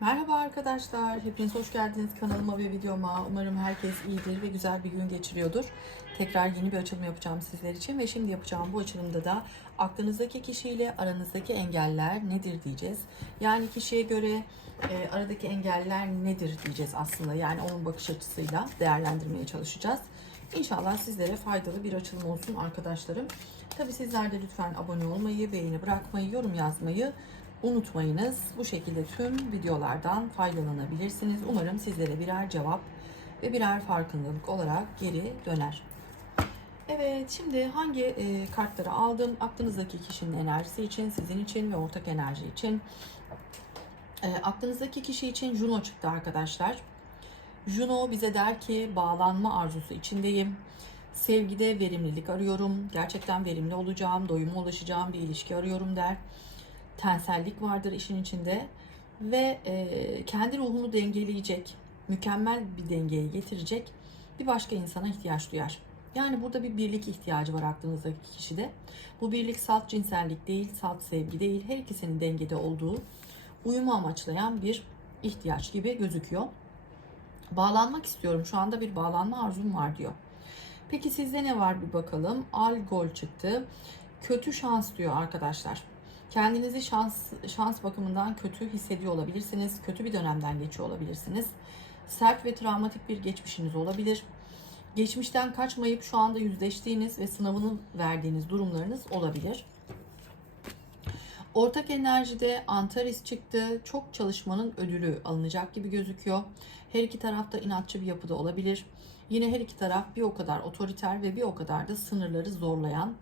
Merhaba arkadaşlar, hepiniz hoş geldiniz kanalıma ve videoma. Umarım herkes iyidir ve güzel bir gün geçiriyordur. Tekrar yeni bir açılım yapacağım sizler için ve şimdi yapacağım bu açılımda da aklınızdaki kişiyle aranızdaki engeller nedir diyeceğiz. Yani kişiye göre e, aradaki engeller nedir diyeceğiz aslında. Yani onun bakış açısıyla değerlendirmeye çalışacağız. İnşallah sizlere faydalı bir açılım olsun arkadaşlarım. Tabi sizler de lütfen abone olmayı, beğeni bırakmayı, yorum yazmayı unutmayınız. Bu şekilde tüm videolardan faydalanabilirsiniz. Umarım sizlere birer cevap ve birer farkındalık olarak geri döner. Evet, şimdi hangi e, kartları aldım? Aklınızdaki kişinin enerjisi için, sizin için ve ortak enerji için. E, aklınızdaki kişi için Juno çıktı arkadaşlar. Juno bize der ki bağlanma arzusu içindeyim. Sevgide verimlilik arıyorum. Gerçekten verimli olacağım, doyuma ulaşacağım bir ilişki arıyorum der tensellik vardır işin içinde ve e, kendi ruhunu dengeleyecek, mükemmel bir dengeye getirecek bir başka insana ihtiyaç duyar. Yani burada bir birlik ihtiyacı var aklınızdaki kişide. Bu birlik salt cinsellik değil, salt sevgi değil, her ikisinin dengede olduğu, uyumu amaçlayan bir ihtiyaç gibi gözüküyor. Bağlanmak istiyorum. Şu anda bir bağlanma arzum var diyor. Peki sizde ne var bir bakalım. Al gol çıktı. Kötü şans diyor arkadaşlar. Kendinizi şans şans bakımından kötü hissediyor olabilirsiniz. Kötü bir dönemden geçiyor olabilirsiniz. Sert ve travmatik bir geçmişiniz olabilir. Geçmişten kaçmayıp şu anda yüzleştiğiniz ve sınavını verdiğiniz durumlarınız olabilir. Ortak enerjide Antares çıktı. Çok çalışmanın ödülü alınacak gibi gözüküyor. Her iki tarafta inatçı bir yapıda olabilir. Yine her iki taraf bir o kadar otoriter ve bir o kadar da sınırları zorlayan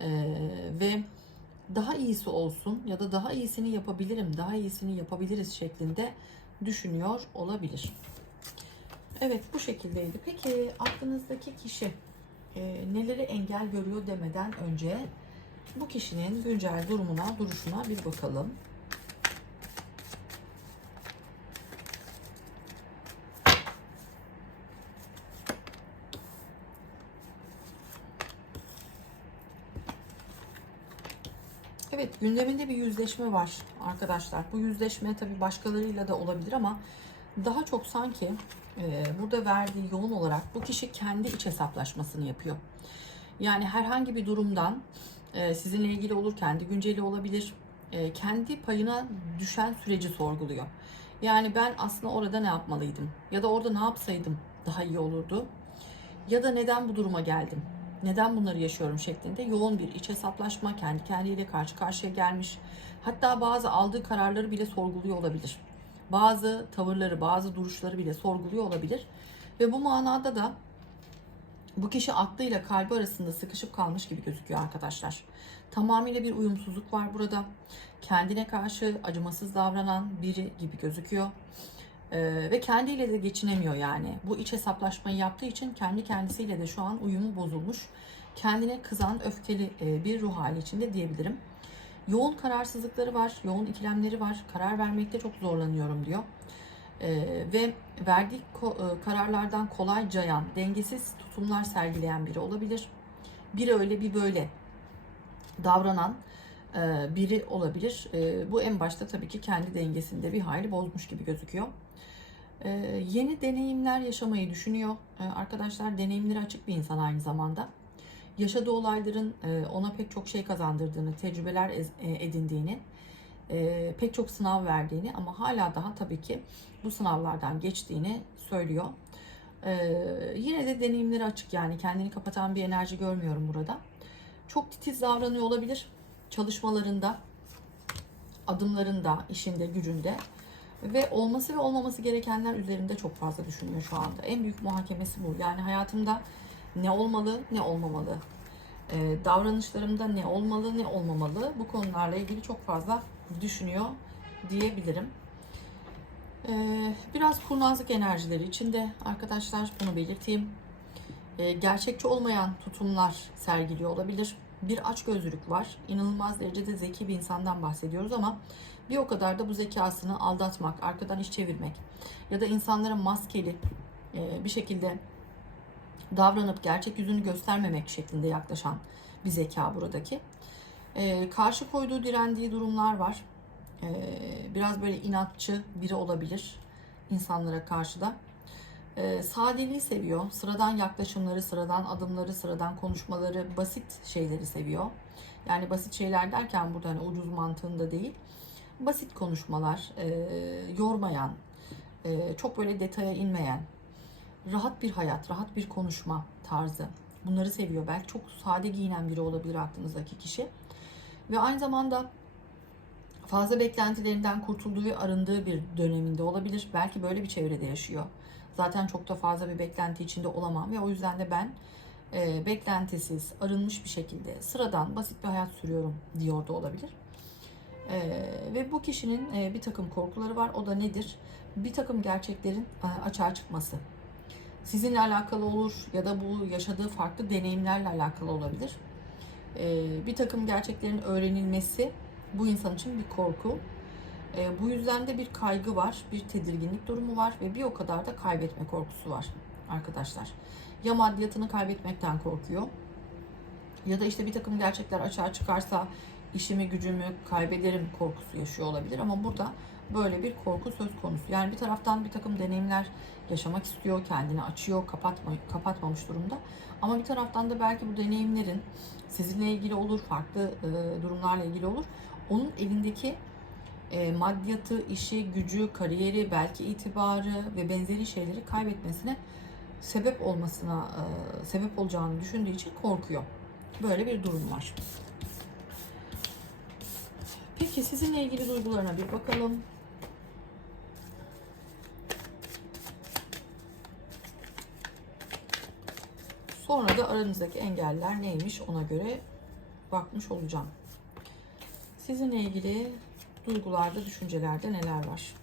e, ve daha iyisi olsun ya da daha iyisini yapabilirim, daha iyisini yapabiliriz şeklinde düşünüyor olabilir. Evet bu şekildeydi. Peki aklınızdaki kişi e, neleri engel görüyor demeden önce bu kişinin güncel durumuna, duruşuna bir bakalım. Evet gündeminde bir yüzleşme var arkadaşlar. Bu yüzleşme tabii başkalarıyla da olabilir ama daha çok sanki e, burada verdiği yoğun olarak bu kişi kendi iç hesaplaşmasını yapıyor. Yani herhangi bir durumdan e, sizinle ilgili olur, kendi günceli olabilir. E, kendi payına düşen süreci sorguluyor. Yani ben aslında orada ne yapmalıydım? Ya da orada ne yapsaydım daha iyi olurdu? Ya da neden bu duruma geldim? Neden bunları yaşıyorum şeklinde yoğun bir iç hesaplaşma, kendi kendiyle karşı karşıya gelmiş. Hatta bazı aldığı kararları bile sorguluyor olabilir. Bazı tavırları, bazı duruşları bile sorguluyor olabilir. Ve bu manada da bu kişi aklıyla kalbi arasında sıkışıp kalmış gibi gözüküyor arkadaşlar. Tamamıyla bir uyumsuzluk var burada. Kendine karşı acımasız davranan biri gibi gözüküyor. Ee, ve kendiyle de geçinemiyor yani. Bu iç hesaplaşmayı yaptığı için kendi kendisiyle de şu an uyumu bozulmuş. Kendine kızan, öfkeli e, bir ruh hali içinde diyebilirim. Yoğun kararsızlıkları var, yoğun ikilemleri var. Karar vermekte çok zorlanıyorum diyor. Ee, ve verdiği ko- e, kararlardan kolay cayan, dengesiz tutumlar sergileyen biri olabilir. Biri öyle bir böyle davranan e, biri olabilir. E, bu en başta tabii ki kendi dengesinde bir hayli bozmuş gibi gözüküyor. Ee, yeni deneyimler yaşamayı düşünüyor. Ee, arkadaşlar deneyimleri açık bir insan aynı zamanda. Yaşadığı olayların e, ona pek çok şey kazandırdığını, tecrübeler e, edindiğini, e, pek çok sınav verdiğini ama hala daha tabii ki bu sınavlardan geçtiğini söylüyor. Ee, yine de deneyimleri açık yani kendini kapatan bir enerji görmüyorum burada. Çok titiz davranıyor olabilir çalışmalarında, adımlarında, işinde, gücünde ve olması ve olmaması gerekenler üzerinde çok fazla düşünüyor şu anda. En büyük muhakemesi bu. Yani hayatımda ne olmalı, ne olmamalı. Ee, davranışlarımda ne olmalı, ne olmamalı. Bu konularla ilgili çok fazla düşünüyor diyebilirim. Ee, biraz kurnazlık enerjileri içinde arkadaşlar bunu belirteyim. Ee, gerçekçi olmayan tutumlar sergiliyor olabilir. Bir açgözlülük var. İnanılmaz derecede zeki bir insandan bahsediyoruz ama bir o kadar da bu zekasını aldatmak, arkadan iş çevirmek ya da insanlara maskeli e, bir şekilde davranıp gerçek yüzünü göstermemek şeklinde yaklaşan bir zeka buradaki. E, karşı koyduğu direndiği durumlar var. Ee, biraz böyle inatçı biri olabilir insanlara karşı da. Ee, sadeliği seviyor. Sıradan yaklaşımları, sıradan adımları, sıradan konuşmaları, basit şeyleri seviyor. Yani basit şeyler derken burada hani ucuz mantığında değil. Basit konuşmalar, e, yormayan, e, çok böyle detaya inmeyen, rahat bir hayat, rahat bir konuşma tarzı. Bunları seviyor. Belki çok sade giyinen biri olabilir aklınızdaki kişi. Ve aynı zamanda fazla beklentilerinden kurtulduğu ve arındığı bir döneminde olabilir. Belki böyle bir çevrede yaşıyor. Zaten çok da fazla bir beklenti içinde olamam ve o yüzden de ben e, beklentisiz, arınmış bir şekilde sıradan basit bir hayat sürüyorum diyor da olabilir. E, ve bu kişinin e, bir takım korkuları var. O da nedir? Bir takım gerçeklerin e, açığa çıkması. Sizinle alakalı olur ya da bu yaşadığı farklı deneyimlerle alakalı olabilir. E, bir takım gerçeklerin öğrenilmesi bu insan için bir korku. E, bu yüzden de bir kaygı var, bir tedirginlik durumu var ve bir o kadar da kaybetme korkusu var arkadaşlar. Ya maddiyatını kaybetmekten korkuyor ya da işte bir takım gerçekler açığa çıkarsa işimi gücümü kaybederim korkusu yaşıyor olabilir ama burada böyle bir korku söz konusu. Yani bir taraftan bir takım deneyimler yaşamak istiyor, kendini açıyor, kapatma, kapatmamış durumda. Ama bir taraftan da belki bu deneyimlerin sizinle ilgili olur, farklı e, durumlarla ilgili olur. Onun elindeki e, maddiyatı, işi, gücü, kariyeri, belki itibarı ve benzeri şeyleri kaybetmesine sebep olmasına e, sebep olacağını düşündüğü için korkuyor. Böyle bir durum var. Peki sizinle ilgili duygularına bir bakalım. Sonra da aranızdaki engeller neymiş ona göre bakmış olacağım. Sizinle ilgili duygularda, düşüncelerde neler var?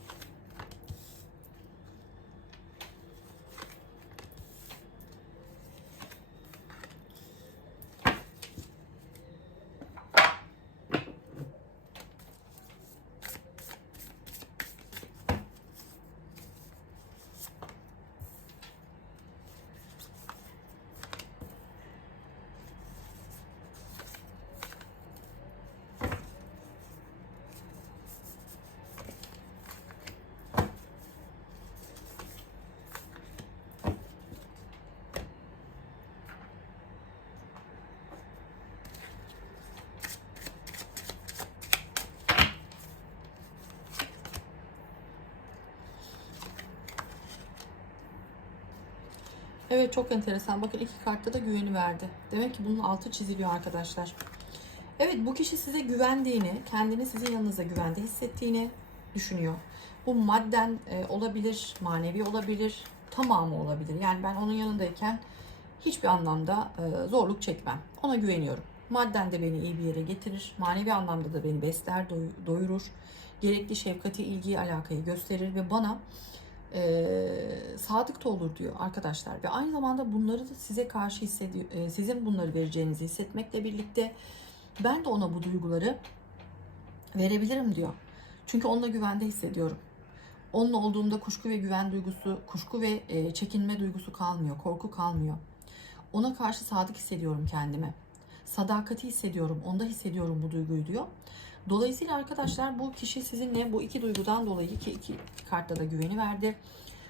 Evet çok enteresan. Bakın iki kartta da güveni verdi. Demek ki bunun altı çiziliyor arkadaşlar. Evet bu kişi size güvendiğini, kendini sizin yanınızda güvende hissettiğini düşünüyor. Bu madden e, olabilir, manevi olabilir, tamamı olabilir. Yani ben onun yanındayken hiçbir anlamda e, zorluk çekmem. Ona güveniyorum. Madden de beni iyi bir yere getirir. Manevi anlamda da beni besler, doy- doyurur. Gerekli şefkati, ilgiyi, alakayı gösterir ve bana e, sadık da olur diyor arkadaşlar. Ve aynı zamanda bunları da size karşı hissediyor, e, sizin bunları vereceğinizi hissetmekle birlikte ben de ona bu duyguları verebilirim diyor. Çünkü onunla güvende hissediyorum. Onunla olduğumda kuşku ve güven duygusu, kuşku ve e, çekinme duygusu kalmıyor, korku kalmıyor. Ona karşı sadık hissediyorum kendime. Sadakati hissediyorum, onda hissediyorum bu duyguyu diyor. Dolayısıyla arkadaşlar bu kişi sizinle bu iki duygudan dolayı ki iki kartta da güveni verdi.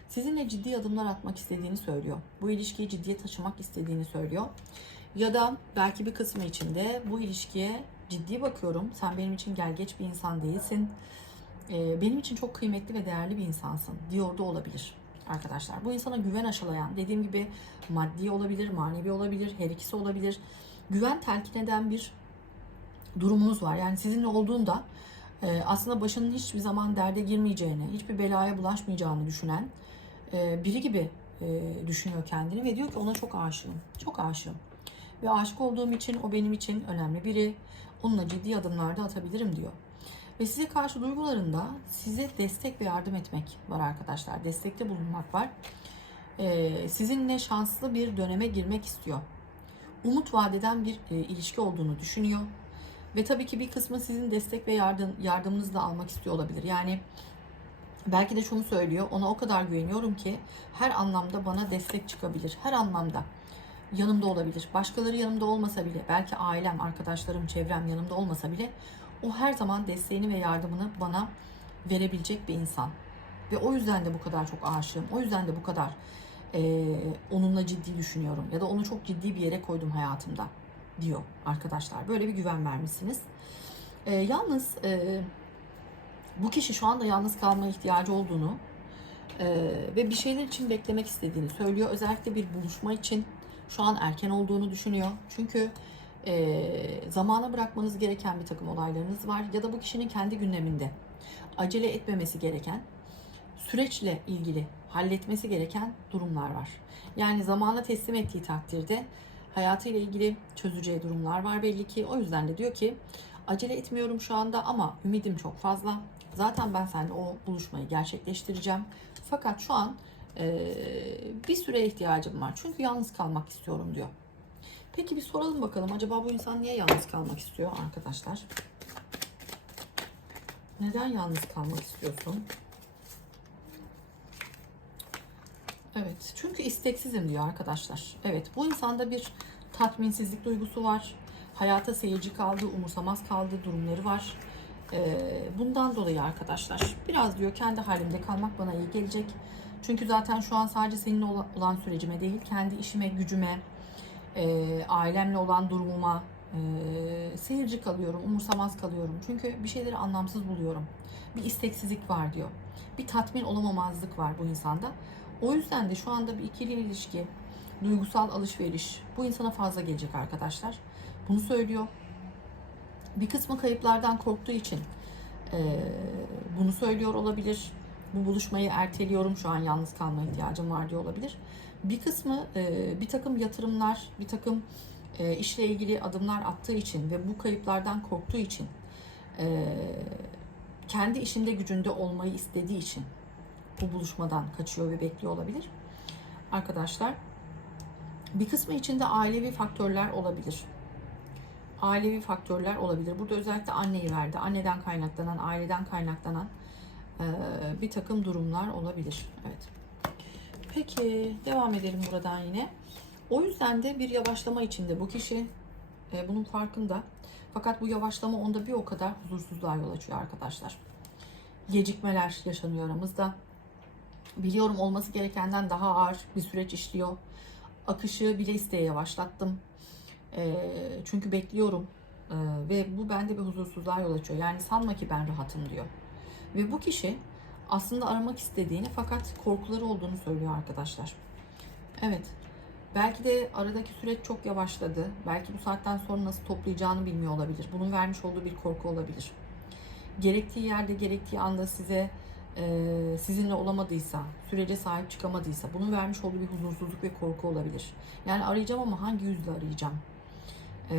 Sizinle ciddi adımlar atmak istediğini söylüyor. Bu ilişkiyi ciddiye taşımak istediğini söylüyor. Ya da belki bir kısmı içinde bu ilişkiye ciddi bakıyorum. Sen benim için gel geç bir insan değilsin. Ee, benim için çok kıymetli ve değerli bir insansın diyor da olabilir arkadaşlar. Bu insana güven aşılayan dediğim gibi maddi olabilir, manevi olabilir, her ikisi olabilir. Güven telkin eden bir durumunuz var. Yani sizinle olduğunda e, aslında başının hiçbir zaman derde girmeyeceğini, hiçbir belaya bulaşmayacağını düşünen e, biri gibi e, düşünüyor kendini ve diyor ki ona çok aşığım. Çok aşığım. Ve aşık olduğum için o benim için önemli biri. Onunla ciddi adımlarda atabilirim diyor. Ve size karşı duygularında size destek ve yardım etmek var arkadaşlar. Destekte bulunmak var. E, sizinle şanslı bir döneme girmek istiyor. Umut vadeden bir e, ilişki olduğunu düşünüyor. Ve tabii ki bir kısmı sizin destek ve yardım, yardımınızı da almak istiyor olabilir. Yani belki de şunu söylüyor. Ona o kadar güveniyorum ki her anlamda bana destek çıkabilir. Her anlamda yanımda olabilir. Başkaları yanımda olmasa bile, belki ailem, arkadaşlarım, çevrem yanımda olmasa bile O her zaman desteğini ve yardımını bana verebilecek bir insan. Ve o yüzden de bu kadar çok aşığım. O yüzden de bu kadar e, onunla ciddi düşünüyorum. Ya da onu çok ciddi bir yere koydum hayatımda diyor arkadaşlar. Böyle bir güven vermişsiniz. E, yalnız e, bu kişi şu anda yalnız kalma ihtiyacı olduğunu e, ve bir şeyler için beklemek istediğini söylüyor. Özellikle bir buluşma için şu an erken olduğunu düşünüyor. Çünkü e, zamana bırakmanız gereken bir takım olaylarınız var. Ya da bu kişinin kendi gündeminde acele etmemesi gereken süreçle ilgili halletmesi gereken durumlar var. Yani zamana teslim ettiği takdirde hayatıyla ilgili çözeceği durumlar var belli ki. O yüzden de diyor ki acele etmiyorum şu anda ama ümidim çok fazla. Zaten ben seninle o buluşmayı gerçekleştireceğim. Fakat şu an e, bir süre ihtiyacım var. Çünkü yalnız kalmak istiyorum diyor. Peki bir soralım bakalım. Acaba bu insan niye yalnız kalmak istiyor arkadaşlar? Neden yalnız kalmak istiyorsun? Evet. Çünkü isteksizim diyor arkadaşlar. Evet. Bu insanda bir tatminsizlik duygusu var. Hayata seyirci kaldı, umursamaz kaldı durumları var. Ee, bundan dolayı arkadaşlar biraz diyor kendi halimde kalmak bana iyi gelecek. Çünkü zaten şu an sadece seninle ola- olan sürecime değil, kendi işime, gücüme, e, ailemle olan durumuma e, seyirci kalıyorum, umursamaz kalıyorum. Çünkü bir şeyleri anlamsız buluyorum. Bir isteksizlik var diyor. Bir tatmin olamamazlık var bu insanda. O yüzden de şu anda bir ikili ilişki, duygusal alışveriş bu insana fazla gelecek arkadaşlar. Bunu söylüyor. Bir kısmı kayıplardan korktuğu için e, bunu söylüyor olabilir. Bu buluşmayı erteliyorum şu an yalnız kalma ihtiyacım var diyor olabilir. Bir kısmı e, bir takım yatırımlar, bir takım e, işle ilgili adımlar attığı için ve bu kayıplardan korktuğu için e, kendi işinde gücünde olmayı istediği için bu buluşmadan kaçıyor ve bekliyor olabilir. Arkadaşlar bir kısmı içinde ailevi faktörler olabilir. Ailevi faktörler olabilir. Burada özellikle anneyi verdi. Anneden kaynaklanan, aileden kaynaklanan bir takım durumlar olabilir. Evet. Peki devam edelim buradan yine. O yüzden de bir yavaşlama içinde bu kişi bunun farkında. Fakat bu yavaşlama onda bir o kadar huzursuzluğa yol açıyor arkadaşlar. Gecikmeler yaşanıyor aramızda. Biliyorum olması gerekenden daha ağır bir süreç işliyor. Akışı bile isteye yavaşlattım. E, çünkü bekliyorum. E, ve bu bende bir huzursuzluğa yol açıyor. Yani sanma ki ben rahatım diyor. Ve bu kişi aslında aramak istediğini fakat korkuları olduğunu söylüyor arkadaşlar. Evet. Belki de aradaki süreç çok yavaşladı. Belki bu saatten sonra nasıl toplayacağını bilmiyor olabilir. Bunun vermiş olduğu bir korku olabilir. Gerektiği yerde, gerektiği anda size sizinle olamadıysa, sürece sahip çıkamadıysa bunun vermiş olduğu bir huzursuzluk ve korku olabilir. Yani arayacağım ama hangi yüzle arayacağım? E,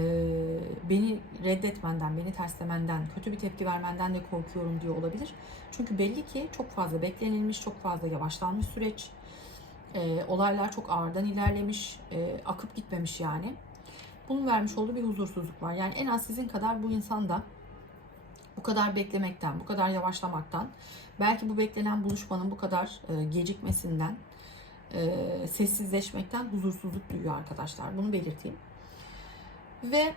beni reddetmenden, beni terslemenden, kötü bir tepki vermenden de korkuyorum diyor olabilir. Çünkü belli ki çok fazla beklenilmiş, çok fazla yavaşlanmış süreç. E, olaylar çok ağırdan ilerlemiş, e, akıp gitmemiş yani. Bunun vermiş olduğu bir huzursuzluk var. Yani en az sizin kadar bu insan da bu kadar beklemekten, bu kadar yavaşlamaktan, belki bu beklenen buluşmanın bu kadar e, gecikmesinden, e, sessizleşmekten huzursuzluk duyuyor arkadaşlar. Bunu belirteyim. Ve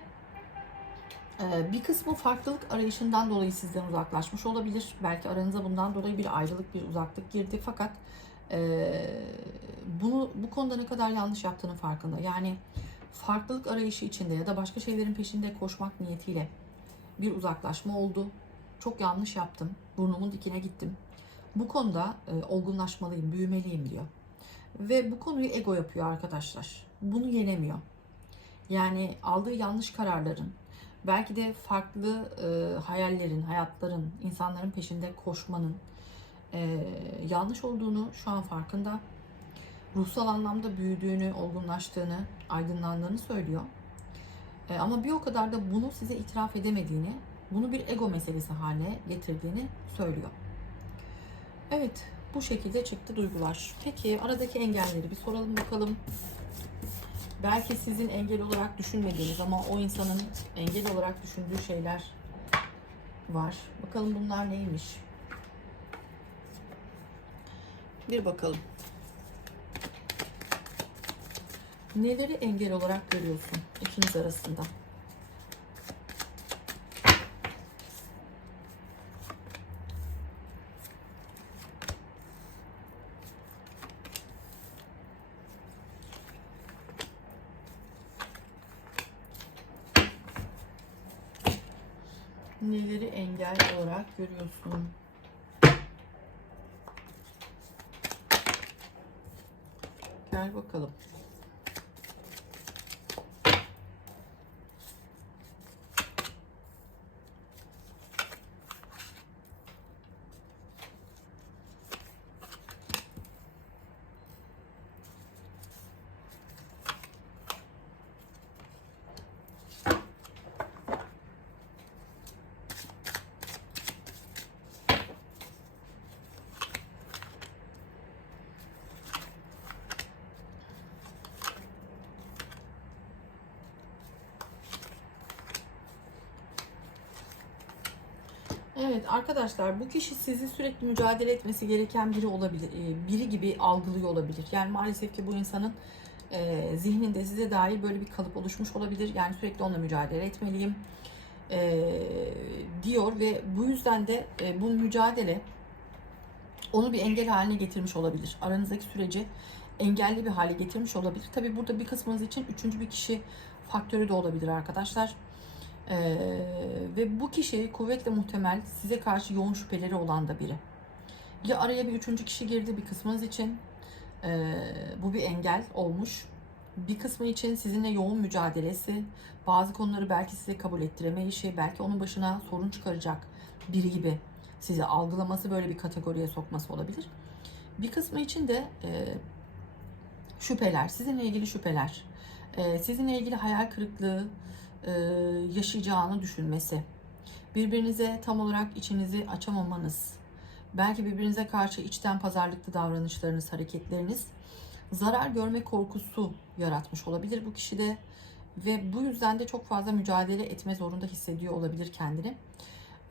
e, bir kısmı farklılık arayışından dolayı sizden uzaklaşmış olabilir. Belki aranıza bundan dolayı bir ayrılık, bir uzaklık girdi. Fakat e, bunu bu konuda ne kadar yanlış yaptığının farkında. Yani farklılık arayışı içinde ya da başka şeylerin peşinde koşmak niyetiyle bir uzaklaşma oldu. Çok yanlış yaptım. Burnumun dikine gittim. Bu konuda e, olgunlaşmalıyım, büyümeliyim diyor. Ve bu konuyu ego yapıyor arkadaşlar. Bunu yenemiyor. Yani aldığı yanlış kararların, belki de farklı e, hayallerin, hayatların, insanların peşinde koşmanın e, yanlış olduğunu şu an farkında. Ruhsal anlamda büyüdüğünü, olgunlaştığını, aydınlandığını söylüyor. E, ama bir o kadar da bunu size itiraf edemediğini, bunu bir ego meselesi haline getirdiğini söylüyor. Evet, bu şekilde çıktı duygular. Peki aradaki engelleri bir soralım bakalım. Belki sizin engel olarak düşünmediğiniz ama o insanın engel olarak düşündüğü şeyler var. Bakalım bunlar neymiş? Bir bakalım. Neleri engel olarak görüyorsun ikiniz arasında? Neleri engel olarak görüyorsun? Gel bakalım. Evet arkadaşlar bu kişi sizi sürekli mücadele etmesi gereken biri olabilir. e, Biri gibi algılıyor olabilir. Yani maalesef ki bu insanın e, zihninde size dair böyle bir kalıp oluşmuş olabilir. Yani sürekli onunla mücadele etmeliyim e, diyor ve bu yüzden de bu mücadele onu bir engel haline getirmiş olabilir. Aranızdaki süreci engelli bir hale getirmiş olabilir. Tabi burada bir kısmınız için üçüncü bir kişi faktörü de olabilir arkadaşlar. Ee, ve bu kişi kuvvetle muhtemel size karşı yoğun şüpheleri olan da biri. Ya araya bir üçüncü kişi girdi bir kısmınız için. Ee, bu bir engel olmuş. Bir kısmı için sizinle yoğun mücadelesi, bazı konuları belki size kabul ettiremeyişi, belki onun başına sorun çıkaracak biri gibi sizi algılaması, böyle bir kategoriye sokması olabilir. Bir kısmı için de e, şüpheler, sizinle ilgili şüpheler, e, sizinle ilgili hayal kırıklığı, e, yaşayacağını düşünmesi, birbirinize tam olarak içinizi açamamanız, belki birbirinize karşı içten pazarlıklı davranışlarınız, hareketleriniz zarar görme korkusu yaratmış olabilir bu kişide ve bu yüzden de çok fazla mücadele etme zorunda hissediyor olabilir kendini.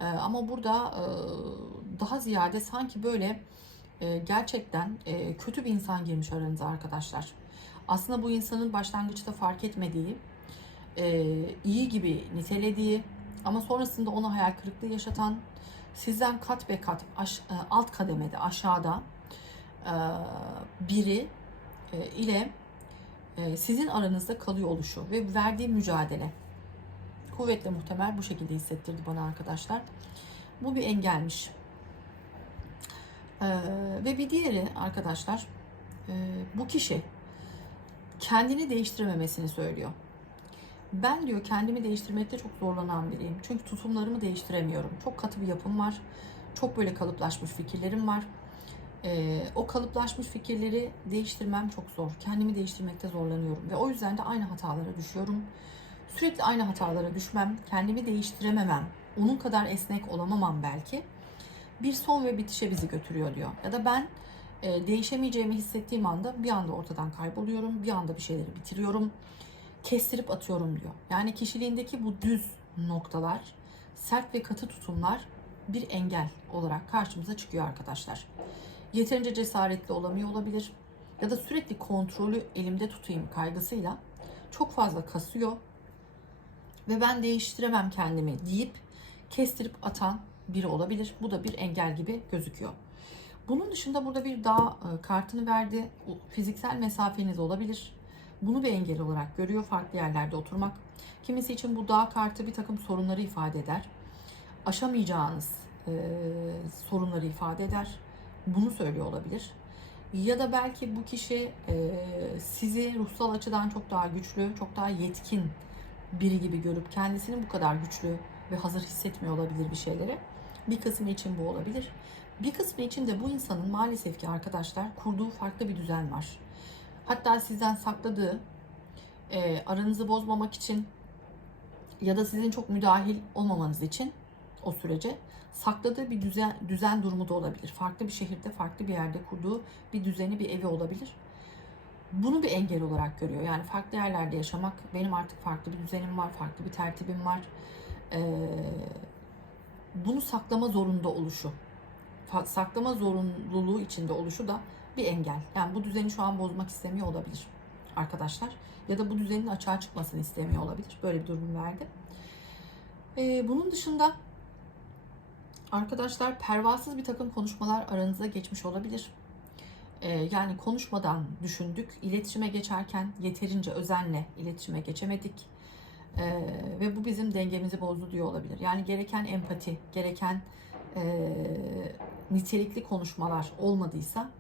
E, ama burada e, daha ziyade sanki böyle e, gerçekten e, kötü bir insan girmiş aranıza arkadaşlar. Aslında bu insanın başlangıçta fark etmediği, e, iyi gibi nitelediği ama sonrasında ona hayal kırıklığı yaşatan sizden kat be kat aş, e, alt kademede aşağıda e, biri e, ile e, sizin aranızda kalıyor oluşu ve verdiği mücadele kuvvetle muhtemel bu şekilde hissettirdi bana arkadaşlar. Bu bir engelmiş. Ee, ve bir diğeri arkadaşlar e, bu kişi kendini değiştirememesini söylüyor. Ben diyor kendimi değiştirmekte çok zorlanan biriyim. Çünkü tutumlarımı değiştiremiyorum. Çok katı bir yapım var. Çok böyle kalıplaşmış fikirlerim var. Ee, o kalıplaşmış fikirleri değiştirmem çok zor. Kendimi değiştirmekte zorlanıyorum. Ve o yüzden de aynı hatalara düşüyorum. Sürekli aynı hatalara düşmem, kendimi değiştirememem, onun kadar esnek olamamam belki bir son ve bitişe bizi götürüyor diyor. Ya da ben e, değişemeyeceğimi hissettiğim anda bir anda ortadan kayboluyorum, bir anda bir şeyleri bitiriyorum, kestirip atıyorum diyor. Yani kişiliğindeki bu düz noktalar, sert ve katı tutumlar bir engel olarak karşımıza çıkıyor arkadaşlar. Yeterince cesaretli olamıyor olabilir ya da sürekli kontrolü elimde tutayım kaygısıyla çok fazla kasıyor ve ben değiştiremem kendimi deyip kestirip atan biri olabilir. Bu da bir engel gibi gözüküyor. Bunun dışında burada bir dağ e, kartını verdi. Fiziksel mesafeniz olabilir. Bunu bir engel olarak görüyor farklı yerlerde oturmak. Kimisi için bu dağ kartı bir takım sorunları ifade eder. Aşamayacağınız e, sorunları ifade eder. Bunu söylüyor olabilir. Ya da belki bu kişi e, sizi ruhsal açıdan çok daha güçlü, çok daha yetkin biri gibi görüp kendisini bu kadar güçlü ve hazır hissetmiyor olabilir bir şeylere. Bir kısmı için bu olabilir. Bir kısmı için de bu insanın maalesef ki arkadaşlar kurduğu farklı bir düzen var. Hatta sizden sakladığı, e, aranızı bozmamak için ya da sizin çok müdahil olmamanız için o sürece sakladığı bir düzen, düzen durumu da olabilir. Farklı bir şehirde, farklı bir yerde kurduğu bir düzeni, bir evi olabilir. Bunu bir engel olarak görüyor. Yani farklı yerlerde yaşamak, benim artık farklı bir düzenim var, farklı bir tertibim var. Ee, bunu saklama zorunda oluşu, saklama zorunluluğu içinde oluşu da bir engel. Yani bu düzeni şu an bozmak istemiyor olabilir arkadaşlar. Ya da bu düzenin açığa çıkmasını istemiyor olabilir. Böyle bir durum verdi. Ee, bunun dışında arkadaşlar pervasız bir takım konuşmalar aranızda geçmiş olabilir. Ee, yani konuşmadan düşündük. İletişime geçerken yeterince özenle iletişime geçemedik. Ee, ve bu bizim dengemizi bozdu diyor olabilir. Yani gereken empati, gereken e, nitelikli konuşmalar olmadıysa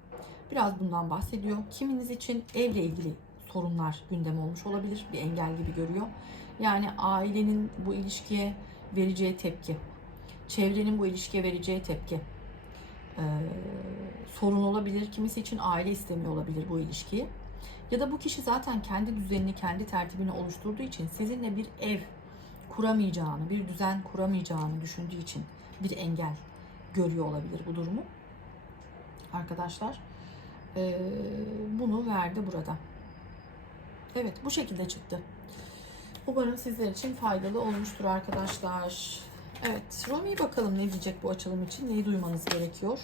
biraz bundan bahsediyor. Kiminiz için evle ilgili sorunlar gündem olmuş olabilir. Bir engel gibi görüyor. Yani ailenin bu ilişkiye vereceği tepki, çevrenin bu ilişkiye vereceği tepki e, sorun olabilir. Kimisi için aile istemiyor olabilir bu ilişkiyi. Ya da bu kişi zaten kendi düzenini, kendi tertibini oluşturduğu için sizinle bir ev kuramayacağını, bir düzen kuramayacağını düşündüğü için bir engel görüyor olabilir bu durumu. Arkadaşlar e, bunu verdi burada. Evet bu şekilde çıktı. Umarım sizler için faydalı olmuştur arkadaşlar. Evet Romi'ye bakalım ne diyecek bu açılım için. Neyi duymanız gerekiyor?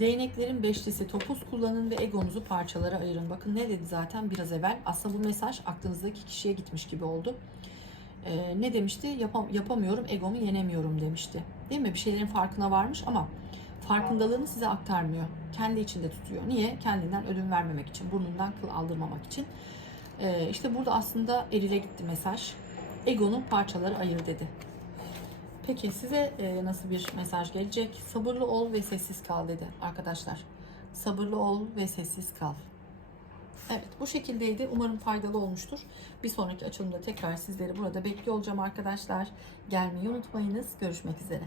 Değneklerin beşlisi topuz kullanın ve egonuzu parçalara ayırın. Bakın ne dedi zaten biraz evvel. Aslında bu mesaj aklınızdaki kişiye gitmiş gibi oldu. Ee, ne demişti? Yapam- yapamıyorum, egomu yenemiyorum demişti. Değil mi? Bir şeylerin farkına varmış ama farkındalığını size aktarmıyor. Kendi içinde tutuyor. Niye? Kendinden ödün vermemek için, burnundan kıl aldırmamak için. Ee, işte burada aslında erile gitti mesaj. Egonun parçaları ayır dedi. Peki size e, nasıl bir mesaj gelecek? Sabırlı ol ve sessiz kal dedi arkadaşlar. Sabırlı ol ve sessiz kal. Evet bu şekildeydi. Umarım faydalı olmuştur. Bir sonraki açılımda tekrar sizleri burada bekliyor olacağım arkadaşlar. Gelmeyi unutmayınız. Görüşmek üzere.